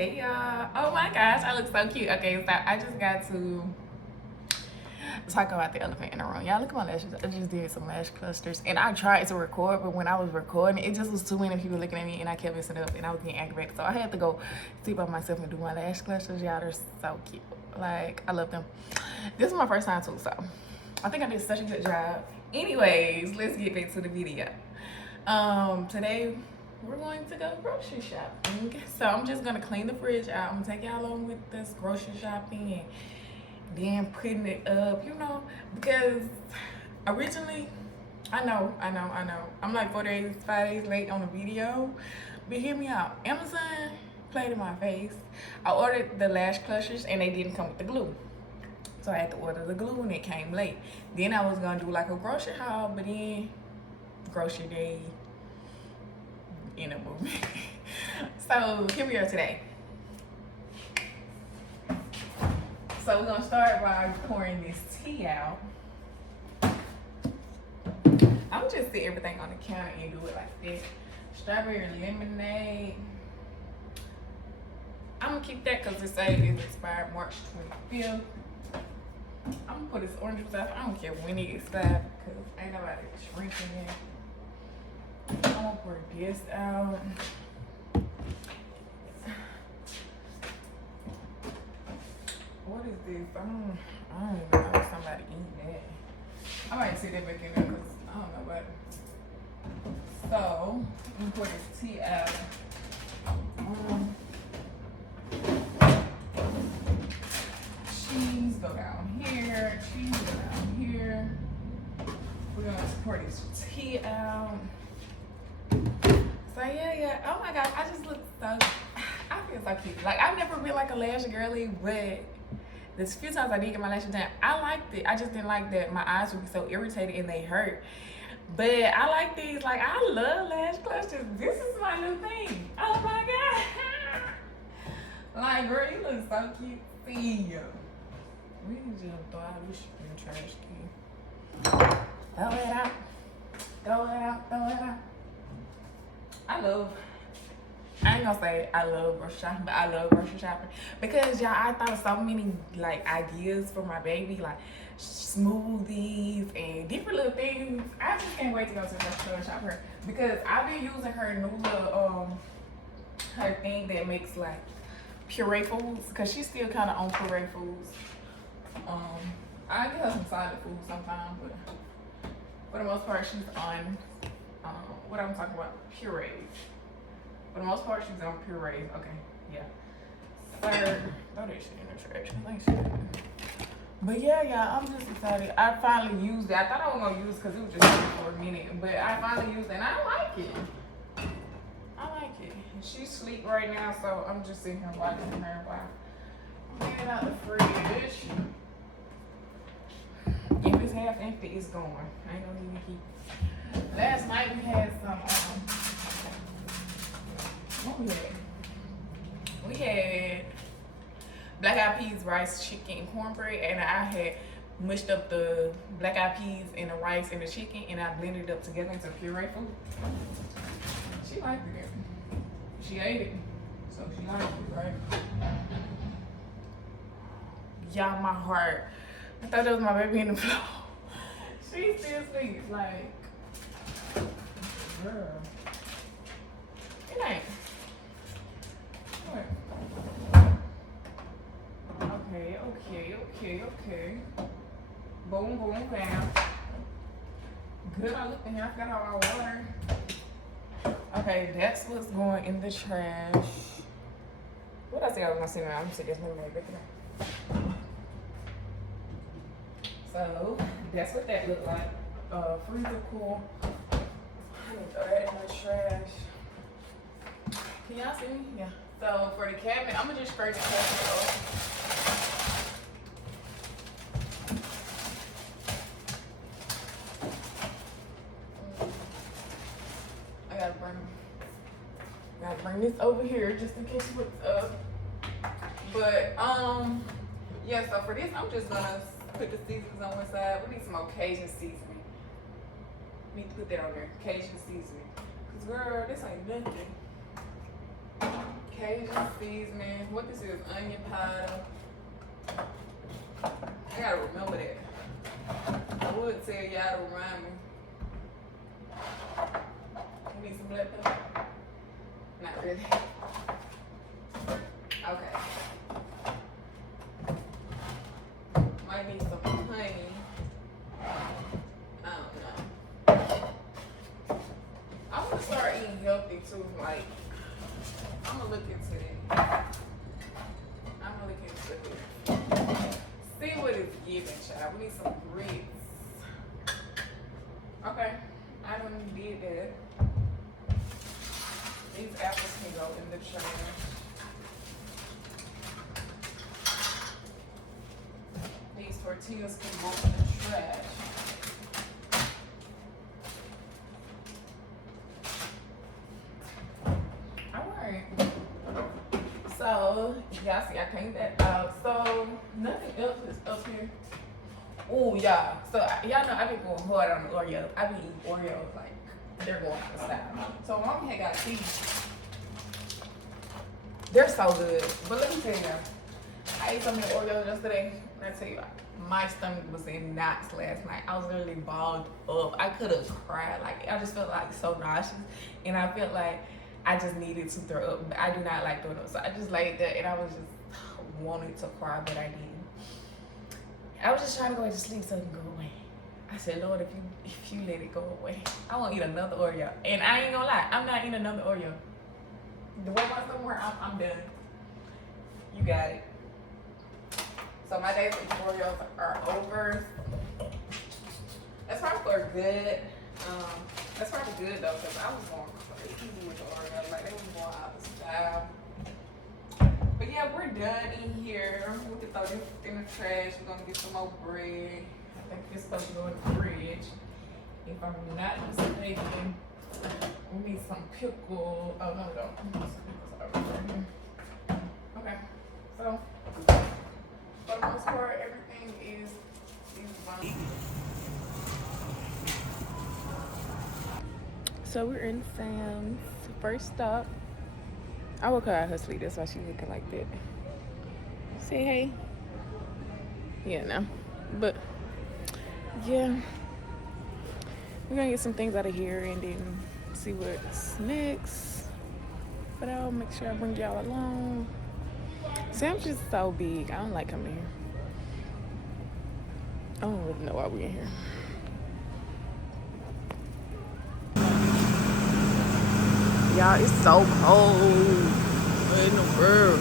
Hey y'all. Oh my gosh, I look so cute. Okay, so I just got to talk about the elephant in the room. Y'all look at my lashes. I just did some lash clusters and I tried to record, but when I was recording, it just was too many people looking at me and I kept messing up and I was getting aggravated. So I had to go see by myself and do my lash clusters. Y'all, they're so cute. Like, I love them. This is my first time too, so I think I did such a good job. Anyways, let's get back to the video. Today we're going to go grocery shopping. So I'm just gonna clean the fridge out. I'm gonna take y'all along with this grocery shopping and then putting it up, you know, because originally, I know, I'm like 4 days, 5 days late on the video, but hear me out. Amazon played in my face. I ordered the lash clusters and they didn't come with the glue. So I had to order the glue and it came late. Then I was gonna do like a grocery haul, but then grocery day in a movie. So here we are today. So we're gonna start by pouring this tea out. I'm just sit everything on the counter and do it like this. Strawberry lemonade. I'm gonna keep that because it says it's expired March 25th. I'm gonna put this orange juice out. I don't care when it expires because ain't nobody drinking it. I'm gonna pour this out. What is this? I don't even know if somebody eating that. I might see that back in there because I don't know about it. So, I'm gonna pour this tea out. Cheese go down here. Cheese go down here. We're gonna pour this tea out. So yeah. Oh my gosh, I just look so. I feel so cute. Like I've never been like a lash girly, but this few times I did get my lashes done, I liked it. I just didn't like that my eyes would be so irritated and they hurt. But I like these. Like I love lash clusters. This is my new thing. Oh my god. Like girl, you look so cute. See ya. We can just throw out this shit in the trash can. Throw it out. Throw it out. I ain't gonna say I love grocery shopping, but I love grocery shopping because y'all, I thought of so many like ideas for my baby, like smoothies and different little things. I just can't wait to go to the grocery store and shop her because I've been using her new little her thing that makes like puree foods because she's still kind of on puree foods. I give her some solid food sometimes, but for the most part she's on what I'm talking about, purees. For the most part, she's on purees. Okay, yeah. Third, throw that shit in the trash. I think she did. But yeah, I'm just excited. I finally used it. I thought I was gonna use it because it was just for a minute, but I finally used it and I like it. And she's asleep right now, so I'm just sitting here watching her while I'm getting out the fridge. If it's half empty, it's gone. I ain't gonna even keep. Last night we had some. What we had black eyed peas, rice, chicken, and cornbread, and I had mushed up the black eyed peas and the rice and the chicken, and I blended it up together into puree food. She liked it. She ate it, so she liked it, right? Y'all, my heart. I thought that was my baby in the floor. She still sleeps, like, girl. It ain't. Okay. Boom, bam. Good, I looked in here. I forgot all our water. Okay, that's what's going in the trash. What I say I was gonna say now? I'm gonna say this one more. So, that's what that looked like. Freezer cool. I need to throw that in the trash. Can y'all see me? Yeah. So for the cabinet, I'm gonna just scrape the cabinet off. I gotta bring this over here just in case what's up. But yeah. So for this, I'm just gonna put the seasonings on one side. We need some more Cajun seasoning. We need to put that on there. Cajun seasoning. Cause girl, this ain't nothing. Cajun seasoning. What this is, onion powder. I gotta remember that. I would tell y'all to remind me. You need some black pepper? Not really. Okay. Might need some honey. I don't know. I want to start eating healthy too. Like, I'm gonna look into it. I'm gonna look into it. See what it's giving, child. We need some grits. Okay, I done did that. These apples can go in the trash. These tortillas can go in the trash. Alright. So, y'all see I cleaned that out. So, nothing else is up here. Oh, y'all. So, y'all know I've been going hard on the Oreos. I've been eating Oreos like they're going out of style. So, Mom had got these. They're so good. But let me tell you, I ate so many Oreos yesterday. When I tell you, my stomach was in knots last night. I was literally balled up. I could have cried. Like, I just felt like so nauseous. And I felt like I just needed to throw up. But I do not like throwing up. So I just laid there and I was just wanting to cry, but I didn't. I was just trying to go to sleep so it can go away. I said, Lord, if you let it go away, I won't eat another Oreo. And I ain't gonna lie, I'm not eating another Oreo. The way my somewhere, I'm done. You got it. So my days with Oreos are over. That's probably for good. That's probably good though, because I was going crazy with the Oreos. Like they was going out of style. But yeah, we're done in here. We can throw this in the trash. We're gonna get some more bread. I think this supposed to go in the fridge. If I'm not mistaken. We need some pickle. Oh, no, we don't. We need some pickles over here. Okay. So, for the most part, everything is fine. So, we're in Sam's. First stop. I woke her out her sleep. That's why she's looking like that. Say hey. Yeah, no. But, yeah. We're gonna get some things out of here and then see what's next. But I'll make sure I bring y'all along. Sam's just so big. I don't like coming here. I don't really know why we're in here. Y'all, it's so cold. What in the world?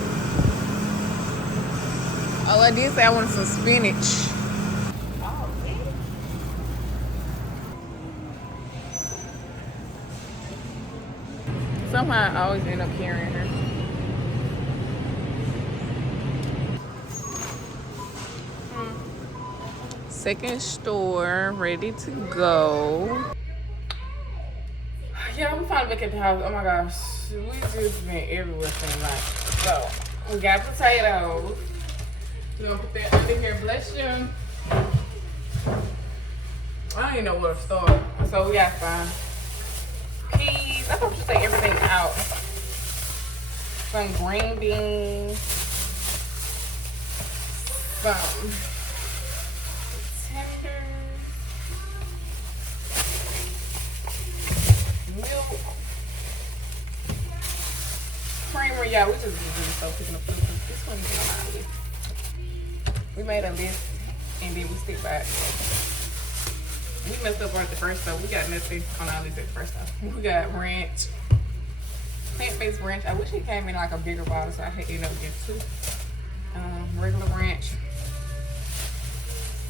Oh, I did say I wanted some spinach. Somehow I always end up carrying her. Second store, ready to go. Yeah, I'm finally back at the house. Oh my gosh, we just been everywhere seem like. So, we got potatoes. We're gonna put that under here, bless you. I don't even know where to start. So we got some peas. I thought you take everything out. Some green beans. Some tenders. Milk. Creamer, yeah, we just really so picking up food. This one is on my list. We made a list and then we stick by it. We messed up right the first time. We got nothing on our list at the first time. We got ranch, plant-based ranch. I wish it came in like a bigger bottle, so I had to end up getting two. Regular ranch,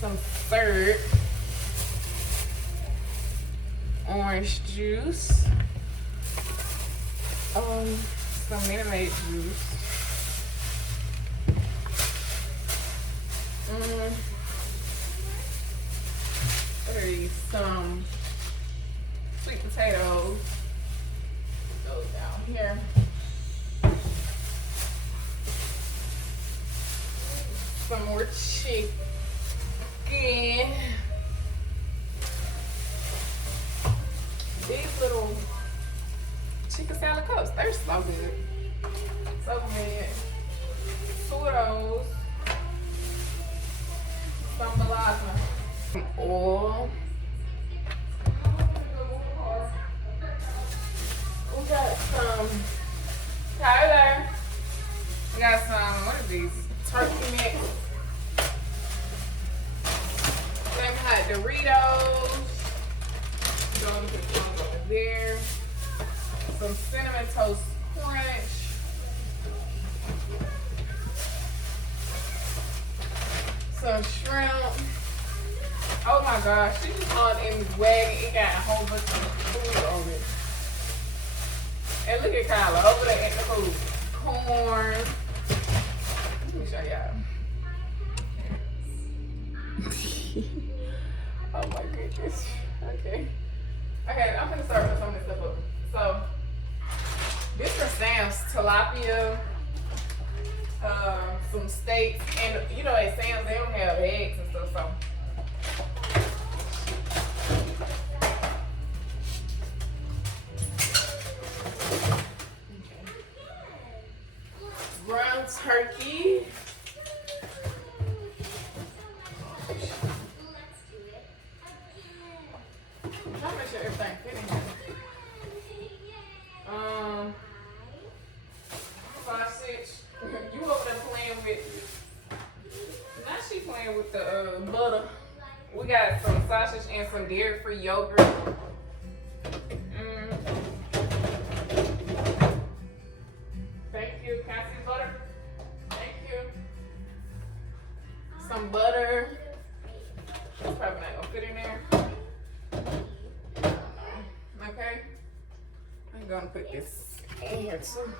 some syrup, orange juice, some Minute juice. Some sweet potatoes. Those down here. Some more chicken. These little chicken salad cups, they're so good. So convenient. Two of those. Some balazna. Some oil. We got some Tyler. We got some, what are these? Turkey necks. Then we got Doritos. Going to put some over there. Some cinnamon toast crunch. Some shrimp. Oh my gosh, she just on in this wagon. It got a whole bunch of food on it. And look at Kyla over there at the food. Corn. Let me show y'all. Oh my goodness. Okay. Okay, I'm gonna start with some of this stuff up. So, this for Sam's tilapia, some steaks, and you know at Sam's they don't have eggs and stuff, so. Ground turkey. I'm trying to make sure everything fitting here. Sausage. You over there playing with, now she playing with the butter. We got some sausage and some dairy-free yogurt. Thank you. Can I see butter? Thank you. Some butter. It's probably not gonna fit in there. Okay. I'm gonna put this in here too.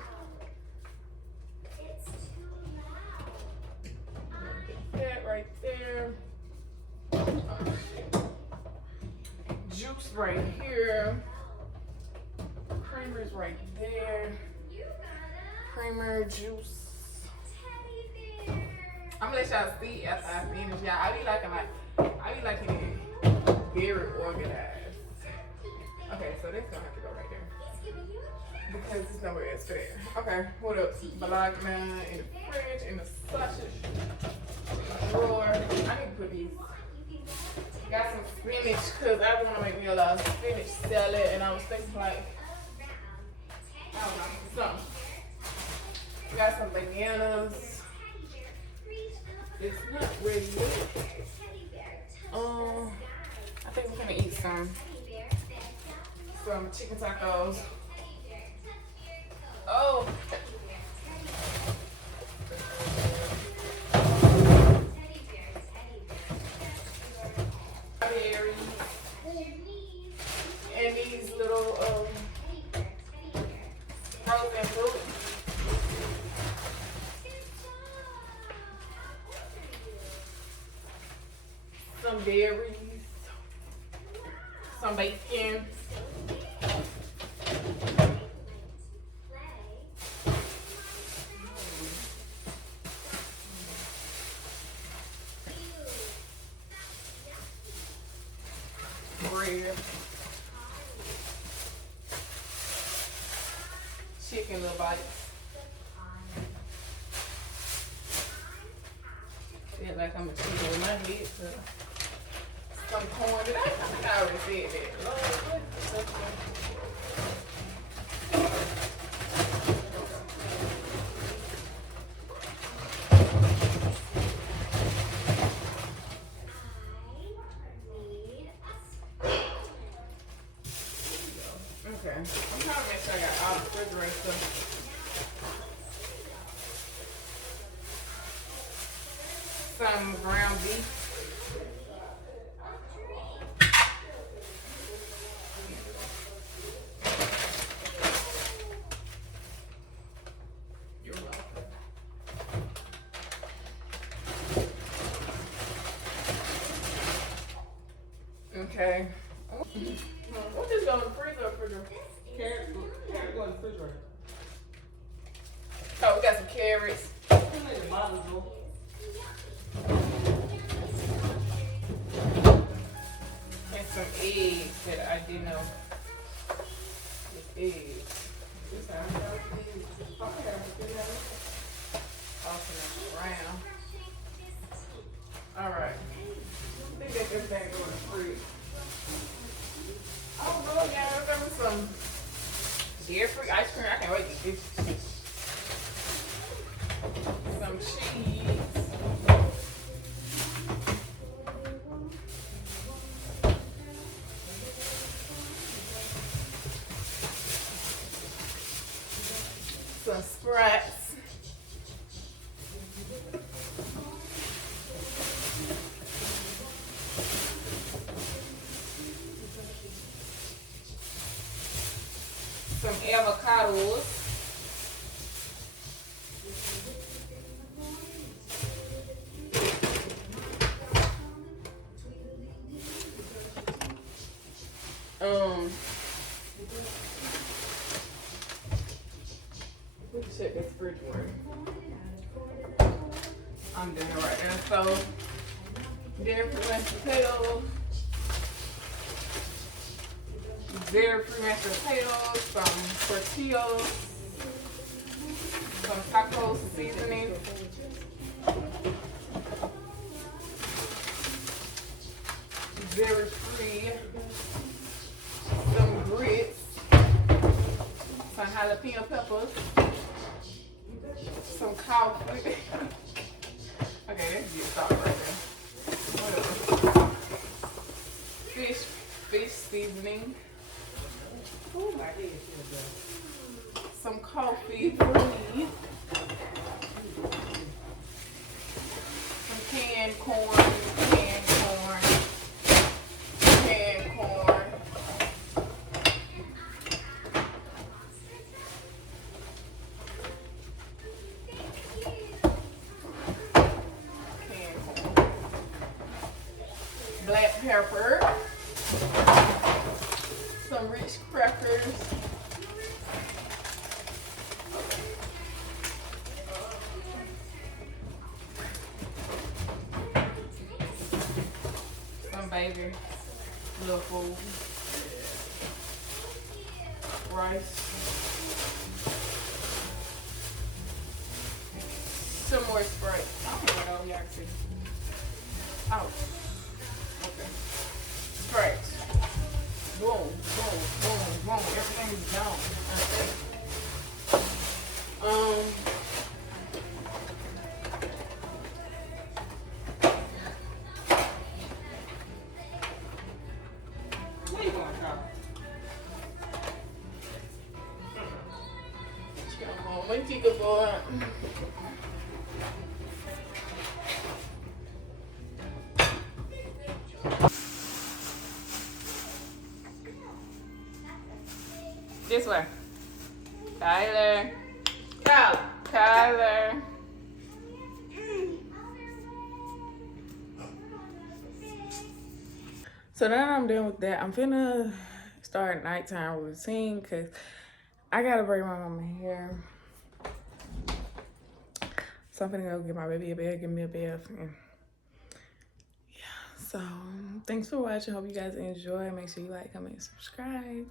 That right there. Oh, shit. Juice right here. Creamer's right there. Creamer juice. I'm gonna let y'all see after I finish. Y'all, I be liking it very organized. Okay, so this gonna have to go right there because there's nowhere else for that. Okay, what else? Balagna in the fridge, in the sausage drawer. I need to put these. Got some spinach because I want to make me a lot of spinach salad, and I was thinking like, I don't know, something. Got some bananas. It's not ready yet. I think we're gonna eat some chicken tacos. Oh. Berries. And these little frozen fruit. Some berries. Some bacon. Bread. Chicken little bites. Feel like I'm a chicken with my head. So. Some corn. Did I think I already said that? Lord, what? Okay. I'm trying to make sure I got all the refrigerator stuff. Some ground beef. Okay. What just go in the freezer or refrigerator? Carrots go in the refrigerator. Oh, we got some carrots. And some eggs that I didn't know. Eggs. Okay. Dairy-free ice cream. I can't wait to get this. Some cheese. Some Sprats. Some avocados. We can check this fridge word. I'm doing it right now. So, dairy-free mashed potatoes, dairy-free mashed potatoes, some tortillas, some taco seasoning, dairy-free, some grits, some jalapeno peppers, some coffee. Okay, let's get started right there. What else? Fish seasoning. Ooh, some coffee for me. Some canned corn, canned corn, canned corn. Black pepper, some rich crackers, some baby little food, rice, some more Sprite. I don't know what y'all can see. Oh. Okay. Straight. Boom, boom, boom, boom. Everything is gone. Where you going, Carl? Come on, my chicken boy. This way. Tyler. Tyler. So now I'm done with that. I'm finna start nighttime routine because I gotta braid my mama hair. So I'm finna go get my baby a bed, give me a bath. And yeah, so thanks for watching. Hope you guys enjoy. Make sure you like, comment, and subscribe.